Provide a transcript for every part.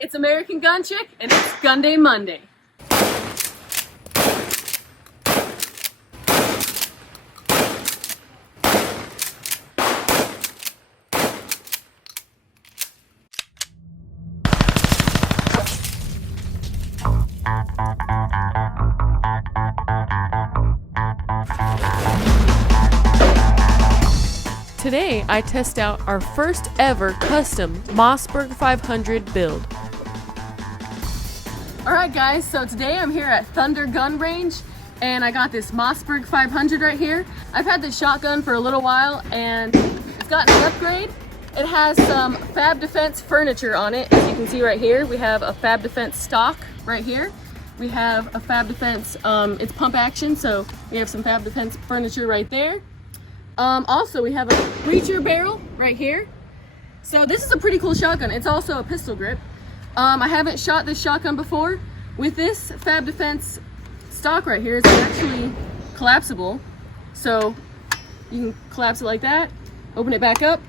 It's American Gun Chic, and it's Gun Day Monday. Today, I test out our first ever custom Mossberg 500 build. Alright guys, so today I'm here at Thunder Gun Range and I got this Mossberg 500 right here. I've had this shotgun for a little while and it's gotten an upgrade. It has some Fab Defense furniture on it. As you can see right here, we have a Fab Defense stock right here. We have a Fab Defense, it's pump action, so we have some Fab Defense furniture right there. Also, we have a breacher barrel right here. So this is a pretty cool shotgun. It's also a pistol grip. I haven't shot this shotgun before. With this Fab Defense stock right here, it's actually collapsible. So you can collapse it like that, open it back up.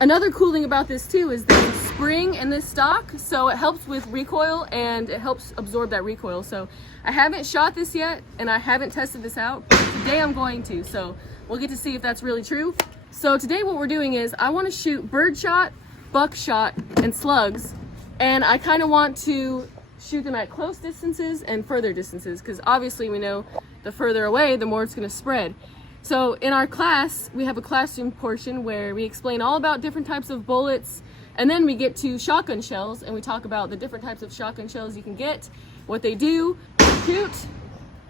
Another cool thing about this too is there's a spring in this stock, so it helps with recoil and it helps absorb that recoil. So I haven't shot this yet and I haven't tested this out, but today I'm going to. So we'll get to see if that's really true. So today what we're doing is I want to shoot birdshot, buckshot, and slugs. And I kind of want to shoot them at close distances and further distances because obviously we know the further away, the more it's going to spread. So in our class, we have a classroom portion where we explain all about different types of bullets, and then we get to shotgun shells and we talk about the different types of shotgun shells you can get, what they do, shoot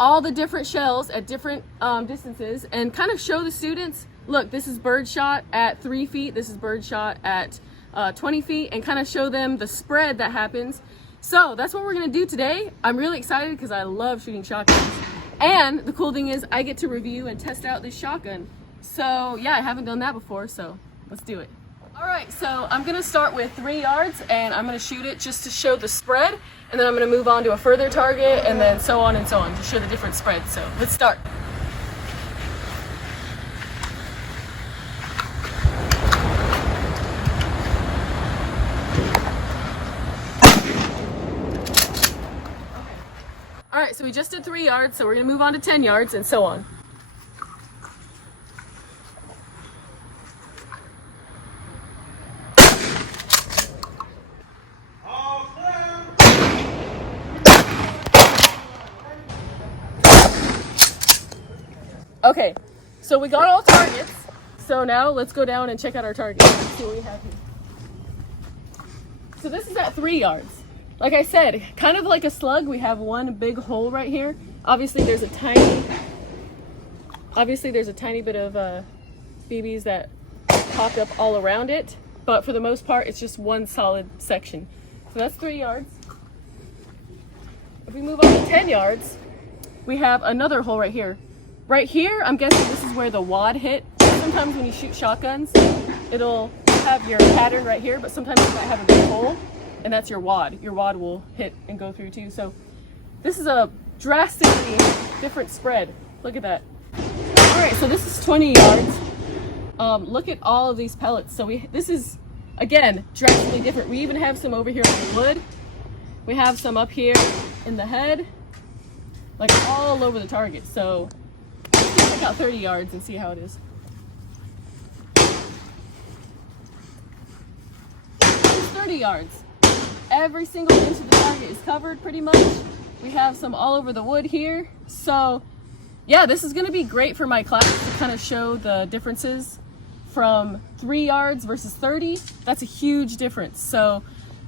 all the different shells at different distances, and kind of show the students, look, this is birdshot at 3 feet, this is birdshot at 20 feet, and kind of show them the spread that happens. So that's what we're gonna do today. I'm really excited because I love shooting shotguns. And the cool thing is I get to review and test out this shotgun. So yeah, I haven't done that before, so let's do it. All right, so I'm gonna start with 3 yards and I'm gonna shoot it just to show the spread, and then I'm gonna move on to a further target and then so on to show the different spreads. So let's start. All right, so we just did 3 yards, so we're gonna move on to 10 yards and so on. Okay, so we got all targets. So now let's go down and check out our targets. Let's see what we have here. So this is at 3 yards. Like I said, kind of like a slug, we have one big hole right here. Obviously there's a tiny bit of BBs that popped up all around it, but for the most part it's just one solid section. So that's 3 yards. If we move on to 10 yards, we have another hole right here. Right here, I'm guessing this is where the wad hit. Sometimes when you shoot shotguns, it'll have your pattern right here, but sometimes it might have a big hole, and that's your wad. Your wad will hit and go through too. So this is a drastically different spread. Look at that. All right, so this is 20 yards. Look at all of these pellets. So this is, again, drastically different. We even have some over here on the wood. We have some up here in the head, like all over the target. So let's check out 30 yards and see how it is. 30 yards. Every single inch of the target is covered pretty much. We have some all over the wood here. So yeah, this is gonna be great for my class to kind of show the differences from 3 yards versus 30. That's a huge difference. So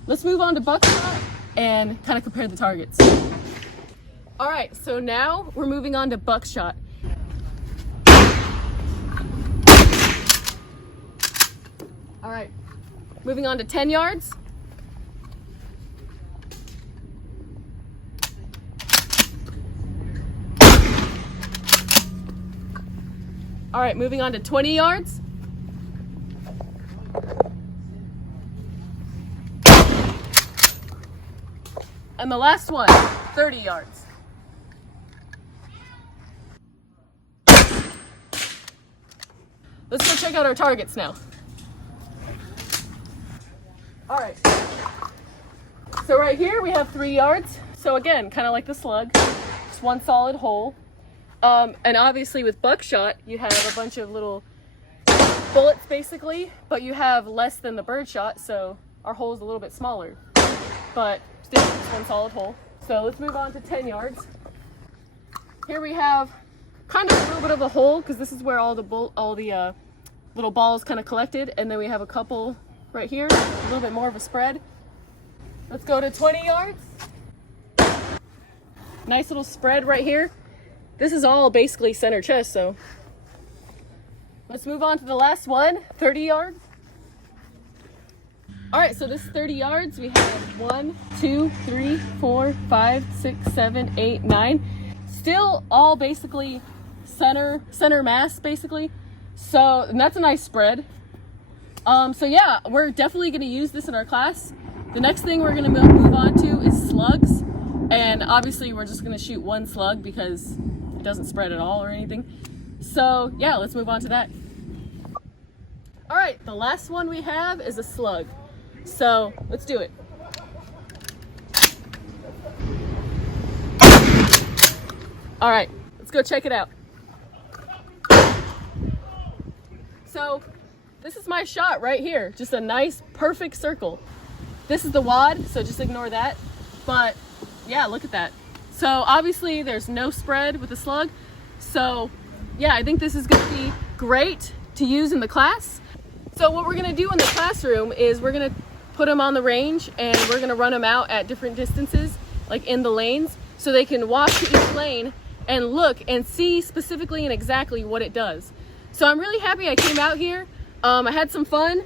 let's move on to buckshot and kind of compare the targets. All right, so now we're moving on to buckshot. All right, moving on to 10 yards. All right, moving on to 20 yards. And the last one, 30 yards. Let's go check out our targets now. All right. So right here we have 3 yards. So again, kind of like the Slug, just one solid hole. And obviously with Buckshot, you have a bunch of little bullets basically, but you have less than the birdshot, so our hole is a little bit smaller. But still, it's one solid hole. So let's move on to 10 yards. Here we have kind of a little bit of a hole because this is where all the little balls kind of collected, and then we have a couple right here, a little bit more of a spread. Let's go to 20 yards. Nice little spread right here. This is all basically center chest, so let's move on to the last one, 30 yards. All right, so this is 30 yards. We have 1, 2, 3, 4, 5, 6, 7, 8, 9. Still all basically center mass basically. So, and that's a nice spread. So yeah, we're definitely gonna use this in our class. The next thing we're gonna move on to is slugs. And obviously we're just gonna shoot one slug because it doesn't spread at all or anything. So yeah, let's move on to that. All right, the last one we have is a slug. So let's do it. All right, let's go check it out. So this is my shot right here. Just a nice, perfect circle. This is the wad, so just ignore that. But yeah, look at that. So obviously there's no spread with the slug. So yeah, I think this is gonna be great to use in the class. So what we're gonna do in the classroom is we're gonna put them on the range and we're gonna run them out at different distances, like in the lanes, so they can walk to each lane and look and see specifically and exactly what it does. So I'm really happy I came out here. I had some fun.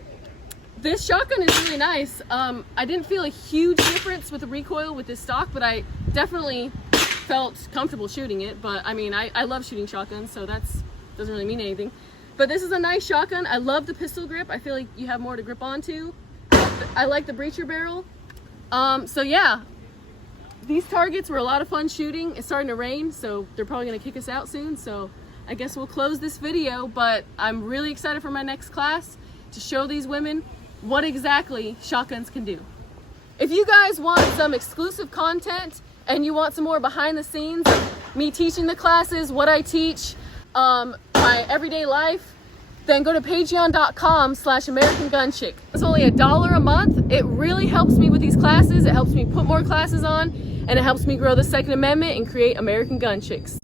This shotgun is really nice. I didn't feel a huge difference with the recoil with this stock, but I definitely felt comfortable shooting it. But I mean, I love shooting shotguns, so that's doesn't really mean anything. But this is a nice shotgun. I love the pistol grip. I feel like you have more to grip onto. I like the breacher barrel. So yeah, these targets were a lot of fun shooting. It's starting to rain, so they're probably gonna kick us out soon. So I guess we'll close this video, but I'm really excited for my next class to show these women what exactly shotguns can do. If you guys want some exclusive content and you want some more behind the scenes, me teaching the classes, what I teach, my everyday life, then go to patreon.com/American Gun Chic. It's only $1 a month. It really helps me with these classes. It helps me put more classes on, and it helps me grow the Second Amendment and create American Gun Chicks.